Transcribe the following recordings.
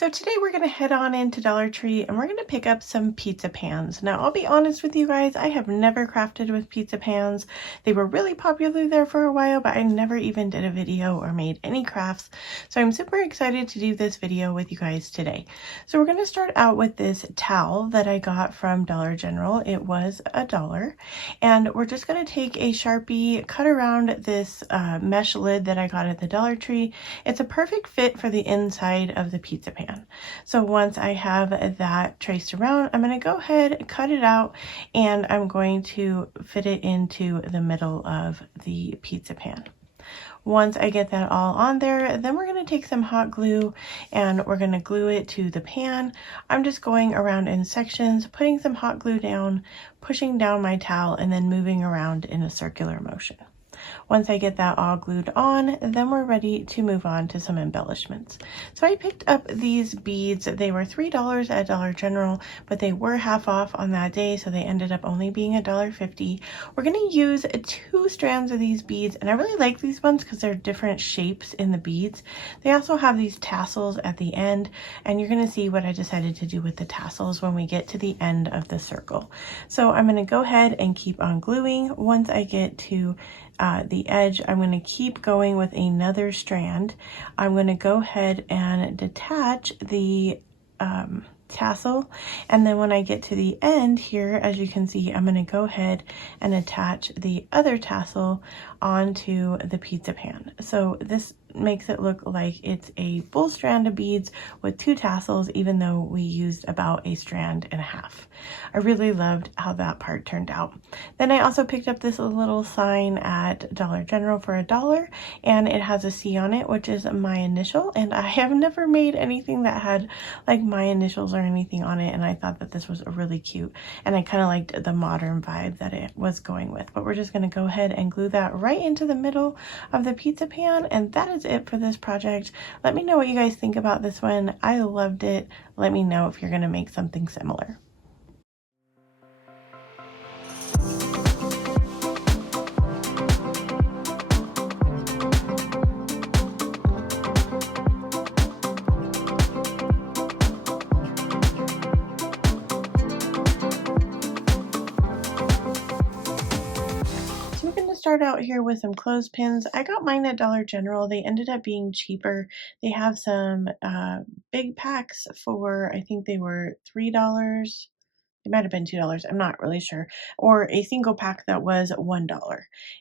So today we're going to head on into Dollar Tree and we're going to pick up some pizza pans. Now, I'll be honest with you guys, I have never crafted with pizza pans. They were really popular there for a while, but I never even did a video or made any crafts. So I'm super excited to do this video with you guys today. So we're going to start out with this towel that I got from Dollar General. It was $1. And we're just going to take a Sharpie, cut around this mesh lid that I got at the Dollar Tree. It's a perfect fit for the inside of the pizza pan. So once I have that traced around, I'm going to go ahead, cut it out, and I'm going to fit it into the middle of the pizza pan. Once I get that all on there, then we're going to take some hot glue and we're going to glue it to the pan. I'm just going around in sections, putting some hot glue down, pushing down my towel, and then moving around in a circular motion. Once I get that all glued on, then we're ready to move on to some embellishments. So I picked up these beads. They were $3 at Dollar General, but they were half off on that day, so they ended up only being $1.50. We're going to use 2 strands of these beads, and I really like these ones because they're different shapes in the beads. They also have these tassels at the end, and you're going to see what I decided to do with the tassels when we get to the end of the circle. So I'm going to go ahead and keep on gluing. Once I get to the edge, I'm going to keep going with another strand. I'm going to go ahead and detach the tassel, and then when I get to the end here, as you can see, I'm going to go ahead and attach the other tassel onto the pizza pan. So this makes it look like it's a full strand of beads with 2 tassels, even though we used about a strand and a half. I really loved how that part turned out. Then I also picked up this little sign at Dollar General for $1, and it has a C on it, which is my initial, and I have never made anything that had like my initials or anything on it, and I thought that this was really cute, and I kind of liked the modern vibe that it was going with. But we're just going to go ahead and glue that right into the middle of the pizza pan, and that is it for this project. Let me know what you guys think about this one. I loved it. Let me know if you're going to make something similar. Start out here with some clothespins. I got mine at Dollar General. They ended up being cheaper. They have some big packs for, I think they were $3. It might have been $2, I'm not really sure, or a single pack that was $1.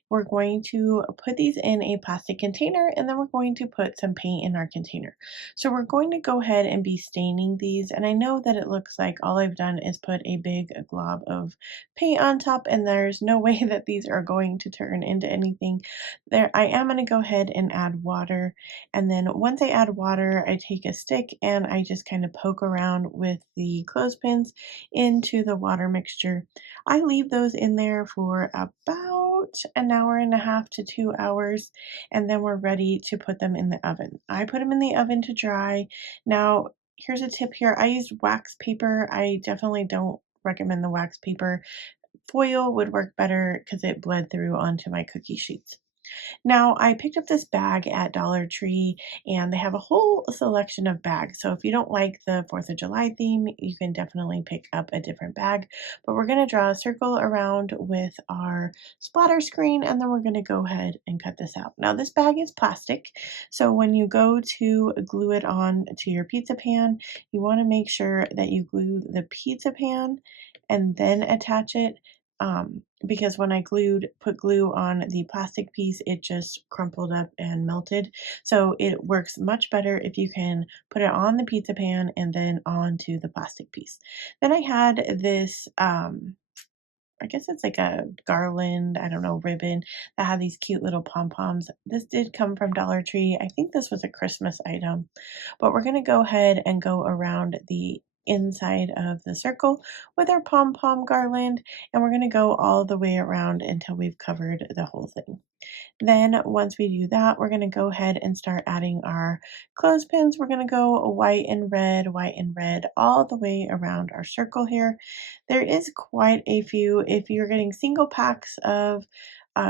We're going to put these in a plastic container, and then we're going to put some paint in our container. So we're going to go ahead and be staining these, and I know that it looks like all I've done is put a big glob of paint on top, and there's no way that these are going to turn into anything. There, I am going to go ahead and add water, and then once I add water, I take a stick and I just kind of poke around with the clothespins into the water mixture. I leave those in there for about an hour and a half to 2 hours, and then we're ready to put them in the oven. I put them in the oven to dry. Now, here's a tip here. I used wax paper. I definitely don't recommend the wax paper. Foil would work better because it bled through onto my cookie sheets. Now, I picked up this bag at Dollar Tree, and they have a whole selection of bags. So if you don't like the 4th of July theme, you can definitely pick up a different bag. But we're going to draw a circle around with our splatter screen, and then we're going to go ahead and cut this out. Now, this bag is plastic, so when you go to glue it on to your pizza pan, you want to make sure that you glue the pizza pan and then attach it, because when I put glue on the plastic piece, it just crumpled up and melted. So it works much better if you can put it on the pizza pan and then onto the plastic piece. Then I had this, I guess it's like a garland, I don't know, ribbon that had these cute little pom-poms. This did come from Dollar Tree. I think this was a Christmas item, but we're going to go ahead and go around the inside of the circle with our pom-pom garland, and we're going to go all the way around until we've covered the whole thing. Then once we do that, we're going to go ahead and start adding our clothespins. We're going to go white and red all the way around our circle here. There is quite a few. If you're getting single packs of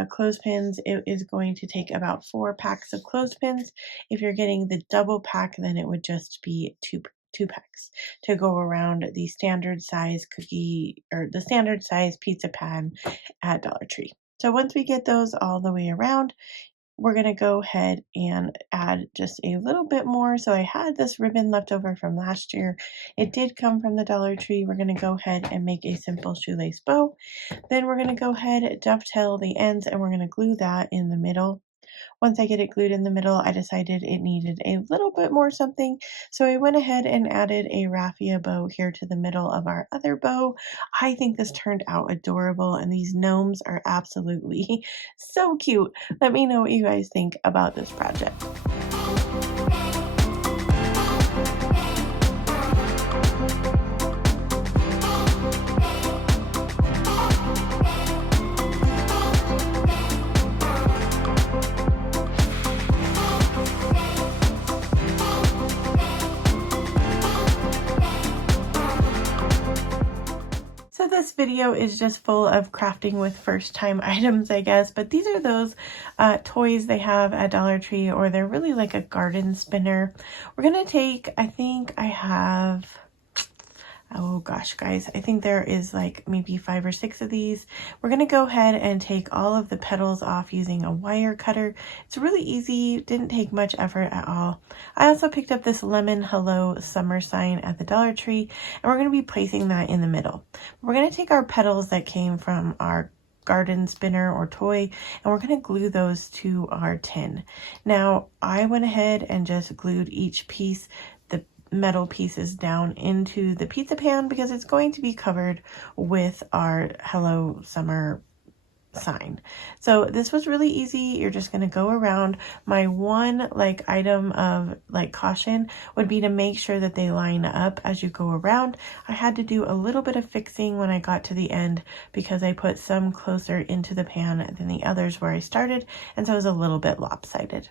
clothespins, it is going to take about 4 packs of clothespins. If you're getting the double pack, then it would just be 2 packs to go around the standard size cookie or the standard size pizza pan at Dollar Tree. So once we get those all the way around, we're going to go ahead and add just a little bit more. So I had this ribbon left over from last year. It did come from the Dollar Tree. We're going to go ahead and make a simple shoelace bow. Then we're going to go ahead, dovetail the ends, and we're going to glue that in the middle. Once I get it glued in the middle, I decided it needed a little bit more something. So I went ahead and added a raffia bow here to the middle of our other bow. I think this turned out adorable, and these gnomes are absolutely so cute. Let me know what you guys think about this project. So this video is just full of crafting with first time items, I guess, but these are those toys they have at Dollar Tree, or they're really like a garden spinner. We're gonna take, I think I have, oh gosh, guys, I think there is like maybe 5 or 6 of these. We're going to go ahead and take all of the petals off using a wire cutter. It's really easy, didn't take much effort at all. I also picked up this lemon hello summer sign at the Dollar Tree, and we're going to be placing that in the middle. We're going to take our petals that came from our garden spinner or toy, and we're going to glue those to our tin. Now, I went ahead and just glued each piece, metal pieces, down into the pizza pan because it's going to be covered with our Hello Summer sign. So this was really easy. You're just going to go around. My one item of caution would be to make sure that they line up as you go around. I had to do a little bit of fixing when I got to the end because I put some closer into the pan than the others where I started, and so it was a little bit lopsided.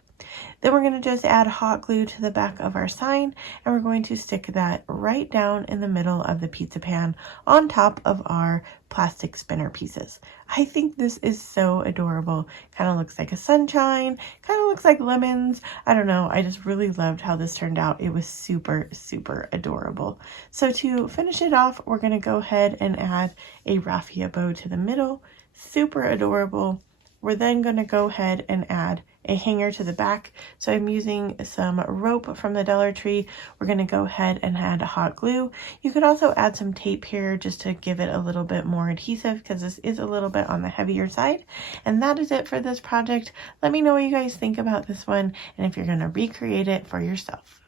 Then we're going to just add hot glue to the back of our sign, and we're going to stick that right down in the middle of the pizza pan on top of our plastic spinner pieces. I think this is so adorable. Kind of looks like a sunshine, kind of looks like lemons. I don't know. I just really loved how this turned out. It was super, super adorable. So to finish it off, we're going to go ahead and add a raffia bow to the middle. Super adorable. We're then going to go ahead and add a hanger to the back. So I'm using some rope from the Dollar Tree. We're going to go ahead and add hot glue. You could also add some tape here just to give it a little bit more adhesive because this is a little bit on the heavier side. And that is it for this project. Let me know what you guys think about this one and if you're going to recreate it for yourself.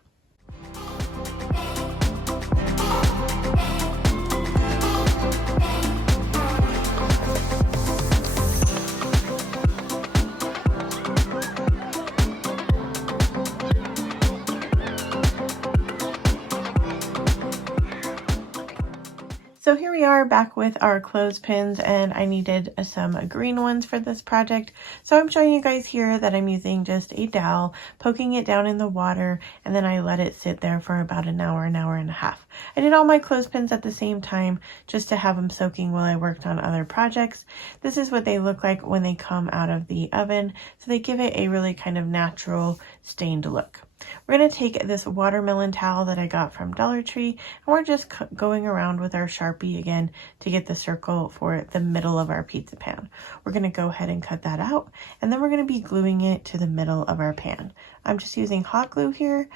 So here we are back with our clothespins, and I needed some green ones for this project. So I'm showing you guys here that I'm using just a dowel, poking it down in the water, and then I let it sit there for about an hour and a half. I did all my clothespins at the same time just to have them soaking while I worked on other projects. This is what they look like when they come out of the oven. So they give it a really kind of natural stained look. We're going to take this watermelon towel that I got from Dollar Tree, and we're just going around with our Sharpie again to get the circle for the middle of our pizza pan. We're going to go ahead and cut that out, and then we're going to be gluing it to the middle of our pan. I'm just using hot glue here.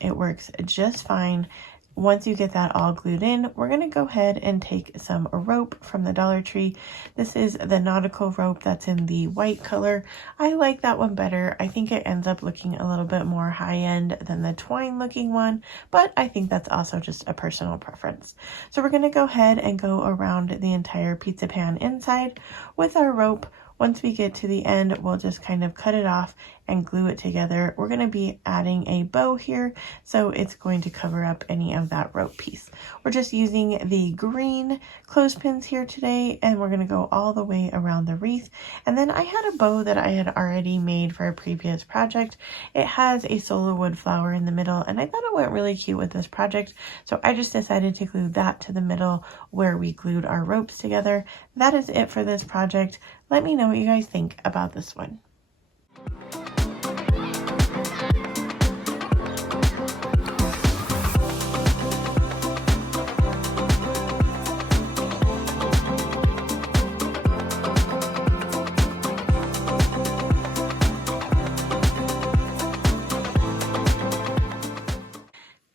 It works just fine. Once you get that all glued in, we're going to go ahead and take some rope from the Dollar Tree. This is the nautical rope that's in the white color. I like that one better. I think it ends up looking a little bit more high-end than the twine looking one, but I think that's also just a personal preference. So we're going to go ahead and go around the entire pizza pan inside with our rope. Once we get to the end, we'll just kind of cut it off and glue it together. We're going to be adding a bow here, so it's going to cover up any of that rope piece. We're just using the green clothespins here today, and we're going to go all the way around the wreath. And then I had a bow that I had already made for a previous project. It has a solo wood flower in the middle, and I thought it went really cute with this project, so I just decided to glue that to the middle where we glued our ropes together. That is it for this project. Let me know what you guys think about this one.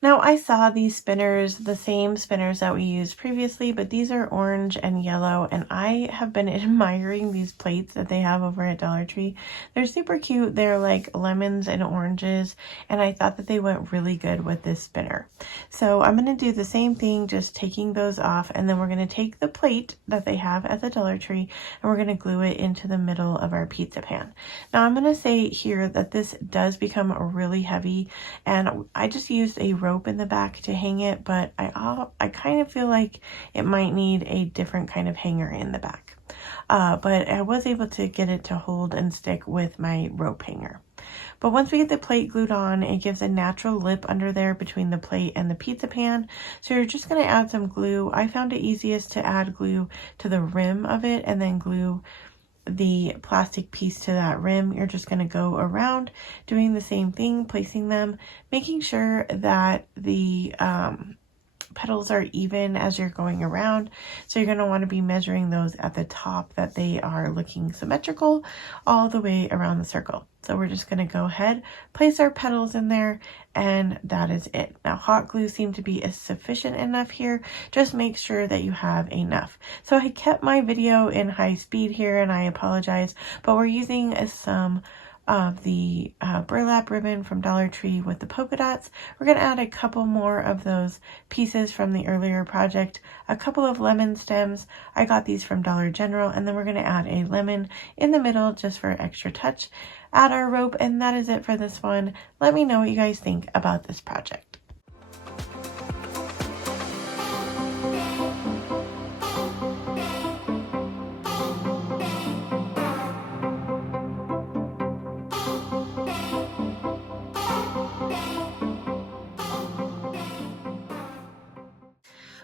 Now I saw these spinners, the same spinners that we used previously, but these are orange and yellow, and I have been admiring these plates that they have over at Dollar Tree. They're super cute. They're like lemons and oranges, and I thought that they went really good with this spinner. So I'm going to do the same thing, just taking those off, and then we're going to take the plate that they have at the Dollar Tree and we're going to glue it into the middle of our pizza pan. Now I'm going to say here that this does become really heavy, and I just used a rope in the back to hang it, but I kind of feel like it might need a different kind of hanger in the back. But I was able to get it to hold and stick with my rope hanger. But once we get the plate glued on, it gives a natural lip under there between the plate and the pizza pan. So you're just going to add some glue. I found it easiest to add glue to the rim of it and then glue the plastic piece to that rim. You're just going to go around doing the same thing, placing them, making sure that the petals are even as you're going around. So you're going to want to be measuring those at the top, that they are looking symmetrical all the way around the circle. So we're just going to go ahead, place our petals in there, and that is it. Now hot glue seemed to be sufficient enough here. Just make sure that you have enough. So I kept my video in high speed here, and I apologize, but we're using some of the burlap ribbon from Dollar Tree with the polka dots. We're going to add a couple more of those pieces from the earlier project, a couple of lemon stems. I got these from Dollar General, and then we're going to add a lemon in the middle just for extra touch. Add our rope, and that is it for this one. Let me know what you guys think about this project.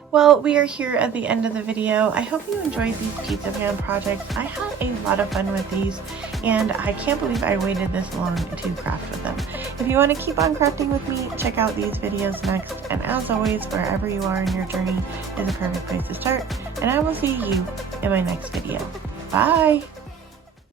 Well, we are here at the end of the video. I hope you enjoyed these pizza pan projects. I had a lot of fun with these, and I can't believe I waited this long to craft with them. If you want to keep on crafting with me, check out these videos next. And as always, wherever you are in your journey is a perfect place to start. And I will see you in my next video. Bye!